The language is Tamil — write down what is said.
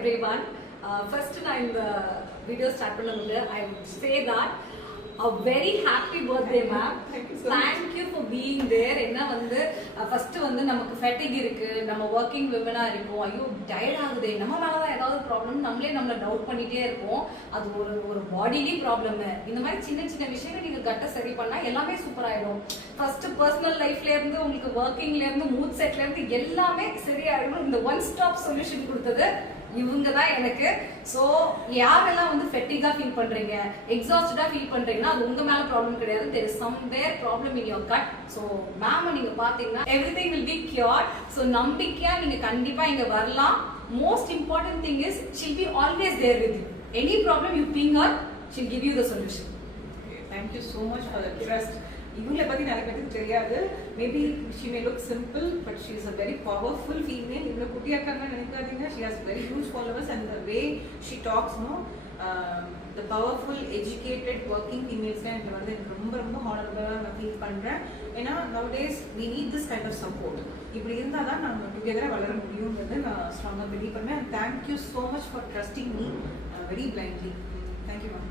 everyone. First நான் இந்த வீடியோ ஸ்டார்ட் பண்ணும்போது I would say that a very happy birthday ma'am. Thank you for being there. என்ன வந்து ஃபர்ஸ்ட் வந்து நமக்கு ஃபேட்டிக் இருக்கு, நம்ம வர்க்கிங் விமனா இருக்கோம், ஐயோ டயர்ட் ஆகுதே, நம்ம மேலதான் ஏதாவது ப்ராப்ளம், நம்மள டவுட் பண்ணிட்டே இருப்போம். அது ஒரு பாடிலி ப்ராப்ளம். இந்த மாதிரி சின்ன சின்ன விஷயங்கள் நீங்க கட்ட சரி பண்ணா எல்லாமே சூப்பர் ஆயிடும். ஃபர்ஸ்ட் பர்சனல் லைஃப்ல இருந்து உங்களுக்கு வர்க்கிங்ல இருந்து மூட் செட்ல இருந்து எல்லாமே சரியாயிடும். இந்த ஒன் ஸ்டாப் சொல்யூஷன் கொடுத்தது இவங்க தான் எனக்கு. ஸோ யாரெல்லாம் வந்து ஃபெட்டிகா ஃபீல் பண்றீங்க, எக்ஸாஸ்டடா ஃபீல் பண்றீங்கன்னா அது உங்க மேல ப்ராப்ளம் கிடையாது. there is somewhere problem in your gut. So ma'am நீங்க பாத்தீங்கன்னா everything will be cured. So நம்பிக்கையா நீங்க கண்டிப்பா இங்க வரலாம். Most important thing is she'll be always there with you. Any problem you ping her, she'll give you the solution. Thank you so much for the trust. இவங்களை பத்தி நிறைய பேருக்கு தெரியாது. Maybe she may look simple but she is a very powerful female. இவங்க குட்டியா இருக்காங்கன்னு நினைக்காதீங்க. she has very huge followers and the way she talks, no, the powerful educated working females தான் எனக்கு வந்து ரொம்ப ரொம்ப ஹானரபிளா நான் ஃபீல் பண்றேன். ஏன்னா nowadays we need this kind of support. இப்படி இருந்தா தான் நம்ம டுகெதரா வளர முடியும்ன்றது நான் ஸ்ட்ராங்கா பிலீவ் பண்ணேன். and thank you so much for trusting me very blindly. Thank you ma'am.